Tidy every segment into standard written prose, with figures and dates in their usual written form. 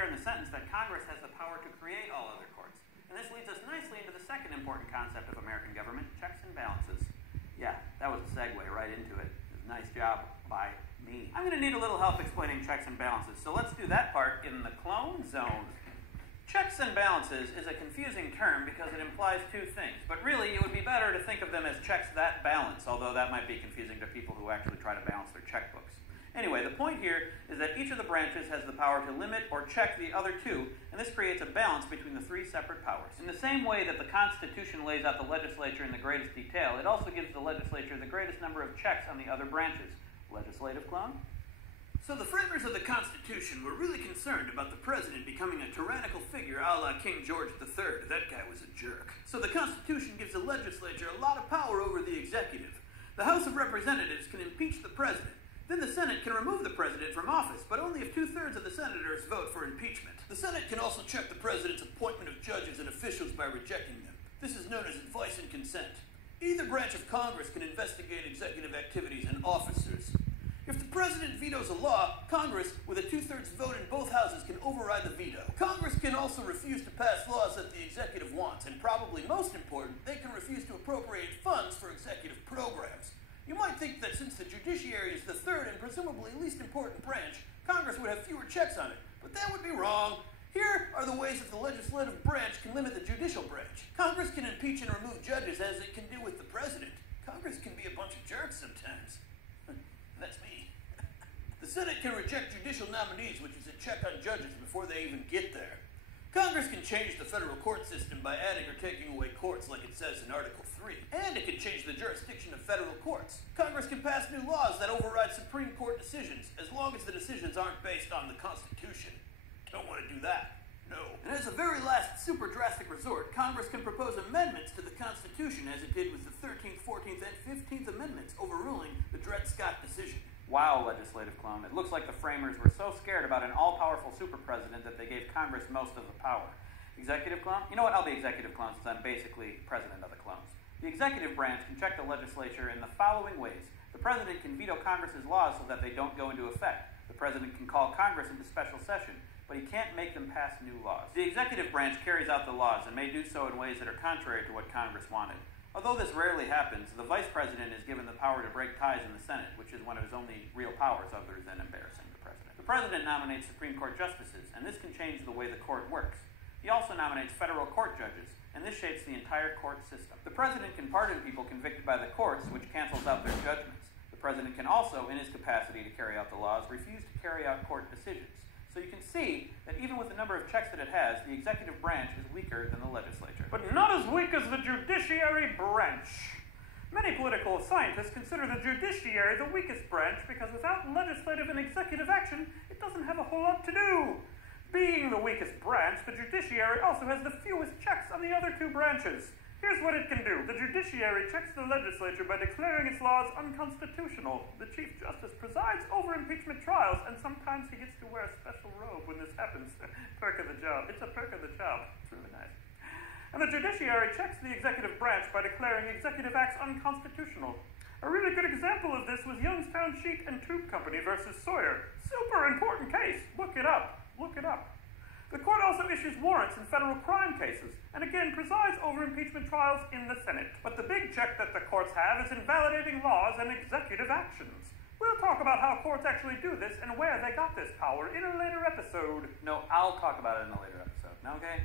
later in the sentence that Congress has the power to create all other courts. And this leads us nicely into the second important concept of American government, checks and balances. Yeah, that was a segue right into it. Nice job by me. I'm going to need a little help explaining checks and balances, so let's do that part in the clone zone. Checks and balances is a confusing term because it implies two things, but really it would be better to think of them as checks that balance, although that might be confusing to people who actually try to balance their checkbooks. Anyway, the point here is that each of the branches has the power to limit or check the other two, and this creates a balance between the three separate powers. In the same way that the Constitution lays out the legislature in the greatest detail, it also gives the legislature the greatest number of checks on the other branches. Legislative clone? So the framers of the Constitution were really concerned about the president becoming a tyrannical figure a la King George III. That guy was a jerk. So the Constitution gives the legislature a lot of power over the executive. The House of Representatives can impeach the president. Then the Senate can remove the president from office, but only if 2/3 of the senators vote for impeachment. The Senate can also check the president's appointment of judges and officials by rejecting them. This is known as advice and consent. Either branch of Congress can investigate executive activities and officers. If the president vetoes a law, Congress, with a 2/3 vote in both houses, can override the veto. Congress can also refuse to pass laws that the executive wants, and probably most important, they can refuse to appropriate funds for executive programs. You might think that since the judiciary is the third and presumably least important branch, Congress would have fewer checks on it, but that would be wrong. Here are the ways that the legislative branch can limit the judicial branch. Congress can impeach and remove judges as it can do with the president. Congress can be a bunch of jerks sometimes. That's me. The Senate can reject judicial nominees, which is a check on judges before they even get there. Congress can change the federal court system by adding or taking away courts, like it says in Article 3. And it can change the jurisdiction of federal courts. Congress can pass new laws that override Supreme Court decisions, as long as the decisions aren't based on the Constitution. Don't want to do that. No. And as a very last super drastic resort, Congress can propose amendments to the Constitution, as it did with the 13th, 14th, and 15th Amendments, overruling the Dred Scott decision. Wow, legislative clone. It looks like the framers were so scared about an all-powerful super president that they gave Congress most of the power. Executive clone? You know what? I'll be executive clone since I'm basically president of the clones. The executive branch can check the legislature in the following ways. The president can veto Congress's laws so that they don't go into effect. The president can call Congress into special session, but he can't make them pass new laws. The executive branch carries out the laws and may do so in ways that are contrary to what Congress wanted. Although this rarely happens, the vice president is given the power to break ties in the Senate, which is one of his only real powers other than embarrassing the president. The president nominates Supreme Court justices, and this can change the way the court works. He also nominates federal court judges, and this shapes the entire court system. The president can pardon people convicted by the courts, which cancels out their judgments. The president can also, in his capacity to carry out the laws, refuse to carry out court decisions. So you can see that even with the number of checks that it has, the executive branch is weaker than the legislature. But not as weak as the judiciary branch. Many political scientists consider the judiciary the weakest branch because without legislative and executive action, it doesn't have a whole lot to do. Being the weakest branch, the judiciary also has the fewest checks on the other two branches. Here's what it can do. The judiciary checks the legislature by declaring its laws unconstitutional. The Chief Justice presides over impeachment trials, and sometimes he gets to wear a special robe when this happens. Perk of the job. It's a perk of the job. It's really nice. And the judiciary checks the executive branch by declaring executive acts unconstitutional. A really good example of this was Youngstown Sheet and Tube Company versus Sawyer. Super important case. Look it up. Look it up. The court also issues warrants in federal crime cases, and again presides over impeachment trials in the Senate. But the big check that the courts have is invalidating laws and executive actions. We'll talk about how courts actually do this and where they got this power in a later episode. No, I'll talk about it in a later episode. Now, okay?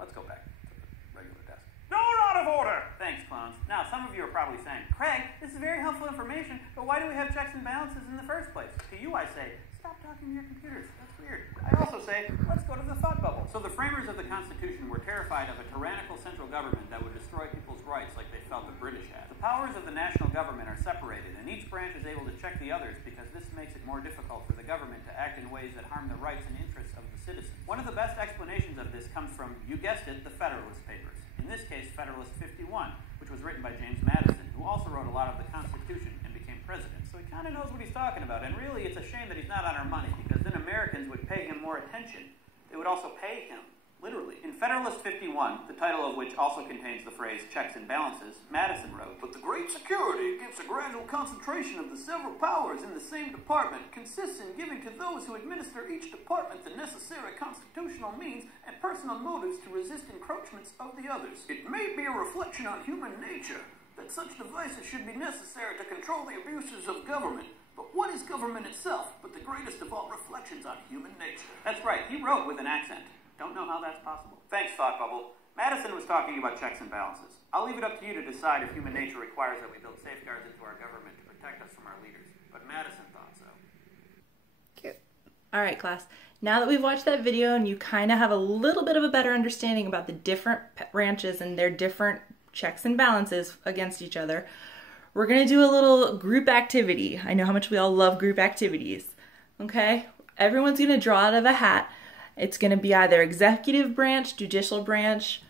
Let's go back to the regular desk. Door out of order! Thanks, clones. Now, some of you are probably saying, Craig, this is very helpful information, but why do we have checks and balances in the first place? To you, I say, stop talking to your computers. That's weird. I also say, let's go to the thought bubble. So the framers of the Constitution were terrified of a tyrannical central government that would destroy people's rights like they felt the British had. The powers of the national government are separated, and each branch is able to check the others because this makes it more difficult for the government to act in ways that harm the rights and interests of the citizens. One of the best explanations of this comes from, you guessed it, the Federalist Papers. In this case, Federalist 51, which was written by James Madison, who also wrote a lot of the Constitution and became president. So he kind of knows what he's talking about, and really it's a shame that he's not on our money, because then Americans would pay him more attention. They would also pay him Literally. In Federalist 51, the title of which also contains the phrase checks and balances, Madison wrote, "But the great security against a gradual concentration of the several powers in the same department consists in giving to those who administer each department the necessary constitutional means and personal motives to resist encroachments of the others. It may be a reflection on human nature that such devices should be necessary to control the abuses of government. But what is government itself but the greatest of all reflections on human nature?" That's right, he wrote with an accent. Don't know how that's possible. Thanks, Thought Bubble. Madison was talking about checks and balances. I'll leave it up to you to decide if human nature requires that we build safeguards into our government to protect us from our leaders. But Madison thought so. Cute. All right, class. Now that we've watched that video and you kind of have a little bit of a better understanding about the different branches and their different checks and balances against each other, we're going to do a little group activity. I know how much we all love group activities. Okay? Everyone's going to draw out of a hat. It's going to be either executive branch, judicial branch,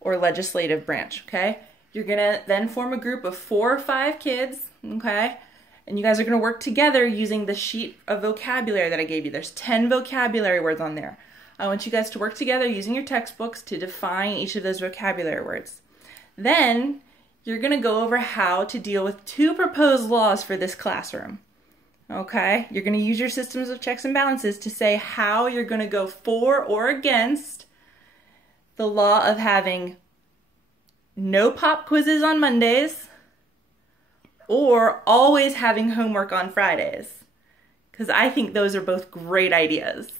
or legislative branch, okay? You're going to then form a group of 4 or 5 kids, okay? And you guys are going to work together using the sheet of vocabulary that I gave you. There's 10 vocabulary words on there. I want you guys to work together using your textbooks to define each of those vocabulary words. Then you're going to go over how to deal with 2 proposed laws for this classroom. Okay, you're going to use your systems of checks and balances to say how you're going to go for or against the law of having no pop quizzes on Mondays or always having homework on Fridays. Because I think those are both great ideas.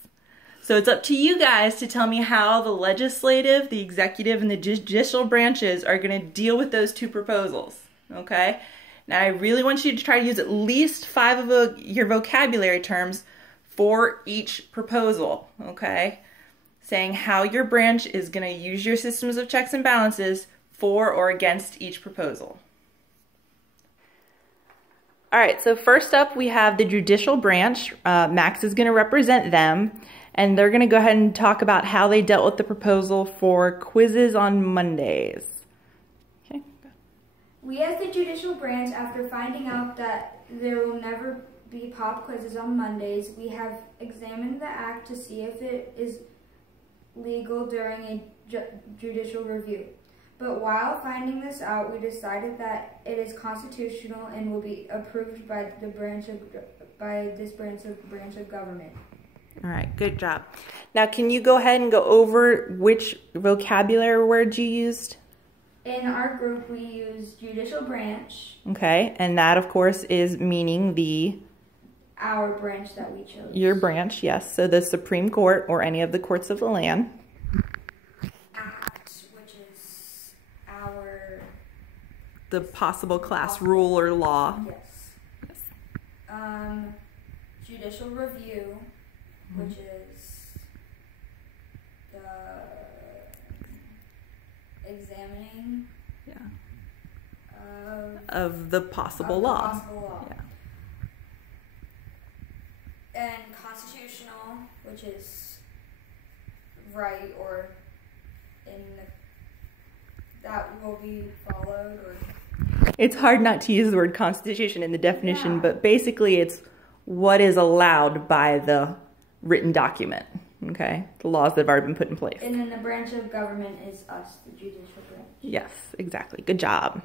So it's up to you guys to tell me how the legislative, the executive, and the judicial branches are going to deal with those 2 proposals. Okay? Now, I really want you to try to use at least 5 of your vocabulary terms for each proposal, okay? Saying how your branch is going to use your systems of checks and balances for or against each proposal. All right, so first up we have the judicial branch. Max is going to represent them, and they're going to go ahead and talk about how they dealt with the proposal for quizzes on Mondays. We as the judicial branch, after finding out that there will never be pop quizzes on Mondays, we have examined the act to see if it is legal during a judicial review. But while finding this out, we decided that it is constitutional and will be approved by the branch of government. All right, good job. Now, can you go ahead and go over which vocabulary words you used? In our group, we use judicial branch. Okay, and that, of course, is meaning our branch that we chose. Your branch, yes. So the Supreme Court or any of the courts of the land. Act, which is the possible class rule or law. Yes. Judicial review, which is the examining of the possible law. Yeah. And constitutional, which is right or that will be followed. Or it's hard not to use the word constitution in the definition, but basically it's what is allowed by the written document. Okay, the laws that have already been put in place. And then the branch of government is us, the judicial branch. Yes, exactly. Good job.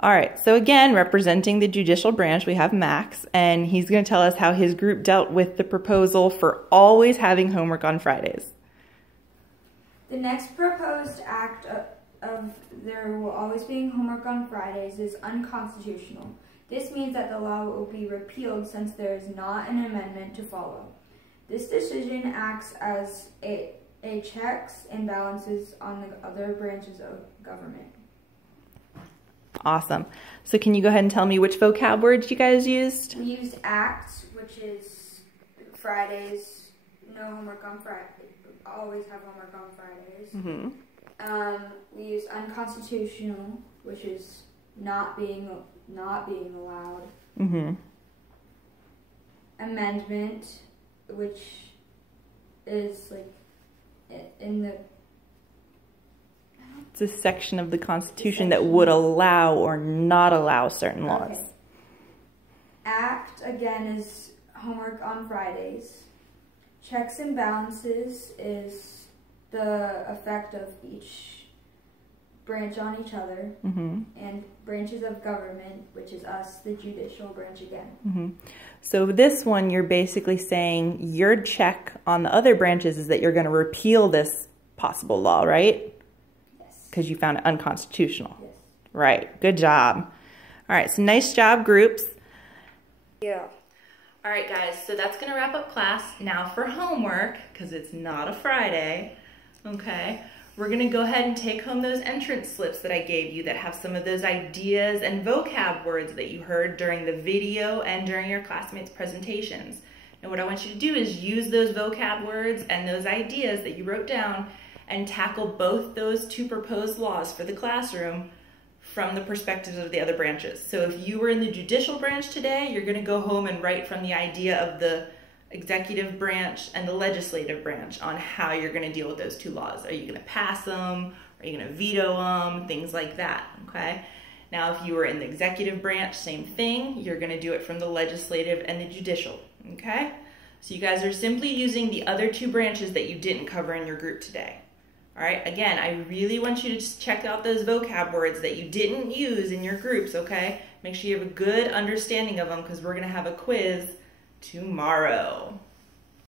All right, so again, representing the judicial branch, we have Max, and he's going to tell us how his group dealt with the proposal for always having homework on Fridays. The next proposed act of there will always be homework on Fridays is unconstitutional. This means that the law will be repealed since there is not an amendment to follow. This decision acts as a checks and balances on the other branches of government. Awesome. So can you go ahead and tell me which vocab words you guys used? We used act, which is Fridays, no homework on Friday, always have homework on Fridays. We used unconstitutional, which is not being allowed. Amendment, which is like in the... It's a section of the Constitution that would allow or not allow certain laws. Act, again, is homework on Fridays. Checks and balances is the effect of each branch on each other, and branches of government, which is us, the judicial branch again. So this one, you're basically saying your check on the other branches is that you're going to repeal this possible law, right? Yes. Because you found it unconstitutional. Yes. Right. Good job. All right. So nice job, groups. Yeah. All right, guys. So that's going to wrap up class. Now for homework, because it's not a Friday, okay? We're going to go ahead and take home those entrance slips that I gave you that have some of those ideas and vocab words that you heard during the video and during your classmates' presentations. And what I want you to do is use those vocab words and those ideas that you wrote down and tackle both those two proposed laws for the classroom from the perspectives of the other branches. So if you were in the judicial branch today, you're going to go home and write from the idea of the executive branch and the legislative branch on how you're going to deal with those two laws. Are you going to pass them? Are you going to veto them? Things like that, okay? Now, if you were in the executive branch, same thing. You're going to do it from the legislative and the judicial, okay? So you guys are simply using the other two branches that you didn't cover in your group today. All right, again, I really want you to just check out those vocab words that you didn't use in your groups, okay? Make sure you have a good understanding of them because we're going to have a quiz tomorrow.